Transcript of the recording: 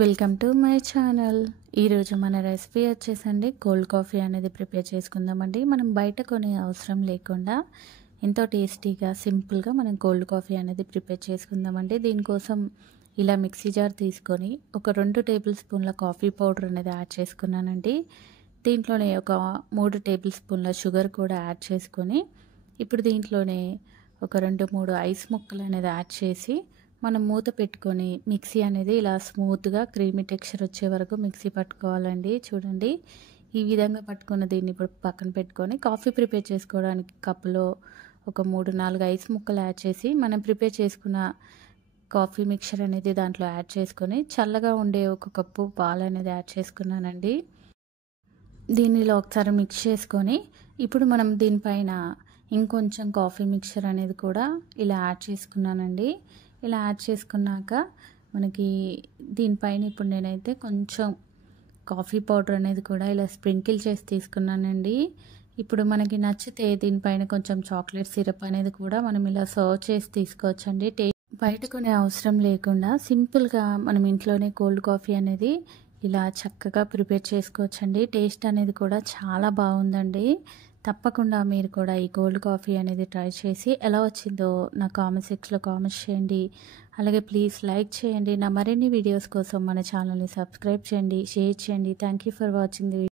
Welcome to my channel. ఈరోజు మన recipe వచ్చేసండి కోల్డ్ కాఫీ అనేది ప్రిపేర్ చేసుకుందామండి. మనం బయట కొనే అవసరం లేకుండా ఎంతో టేస్టీగా సింపుల్గా మనం కోల్డ్ కాఫీ అనేది ప్రిపేర్ చేసుకుందామండి. దీనికోసం ఇలా మిక్సీ జార్ తీసుకొని ఒక 2 టేబుల్ స్పూన్ల కాఫీ పౌడర్ అనేది యాడ్ చేసుకున్నానండి. దీంట్లోనే ఒక 3 టేబుల్ స్పూన్ల షుగర్ కూడా యాడ్ చేసుకొని ఇప్పుడు దీంట్లోనే ఒక 2-3 ఐస్ ముక్కలు అనేది యాడ్ చేసి మనం మూత పెట్టుకొని మిక్సీ అనేది ఇలా స్మూత్గా క్రీమీ టెక్స్చర్ వచ్చే వరకు మిక్సీ పట్టుకోవాలండి. చూడండి, ఈ విధంగా పట్టుకున్న దీన్ని ఇప్పుడు పక్కన పెట్టుకొని కాఫీ ప్రిపేర్ చేసుకోవడానికి కప్పులో ఒక 3-4 ఐస్ ముక్కలు యాడ్ చేసి మనం ప్రిపేర్ చేసుకున్న కాఫీ మిక్చర్ అనేది దాంట్లో యాడ్ చేసుకొని చల్లగా ఉండే ఒక కప్పు పాలు అనేది యాడ్ చేసుకున్నానండి. దీనిలో ఒకసారి మిక్స్ చేసుకొని ఇప్పుడు మనం దీనిపైన ఇంకొంచెం కాఫీ మిక్చర్ అనేది కూడా ఇలా యాడ్ చేసుకున్నానండి. ఇలా యాడ్ చేసుకున్నాక మనకి దీనిపైన ఇప్పుడు నేనైతే కొంచెం కాఫీ పౌడర్ అనేది కూడా ఇలా స్ప్రింకిల్ చేసి తీసుకున్నానండి. ఇప్పుడు మనకి నచ్చితే దీనిపైన కొంచెం చాక్లెట్ సిరప్ అనేది కూడా మనం ఇలా సర్వ్ చేసి తీసుకోవచ్చండి. బయట కొనే అవసరం లేకుండా సింపుల్గా మనం ఇంట్లోనే కోల్డ్ కాఫీ అనేది ఇలా చక్కగా ప్రిపేర్ చేసుకోవచ్చండి. టేస్ట్ అనేది కూడా చాలా బాగుందండి. తప్పకుండా మీరు కూడా ఈ కోల్డ్ కాఫీ అనేది ట్రై చేసి ఎలా వచ్చిందో నా కామెంట్ సెక్షన్లో కామెంట్స్ చేయండి. అలాగే ప్లీజ్ లైక్ చేయండి. నా మరిన్ని వీడియోస్ కోసం మన ఛానల్ని సబ్స్క్రైబ్ చేయండి, షేర్ చేయండి. Thank you for watching the video.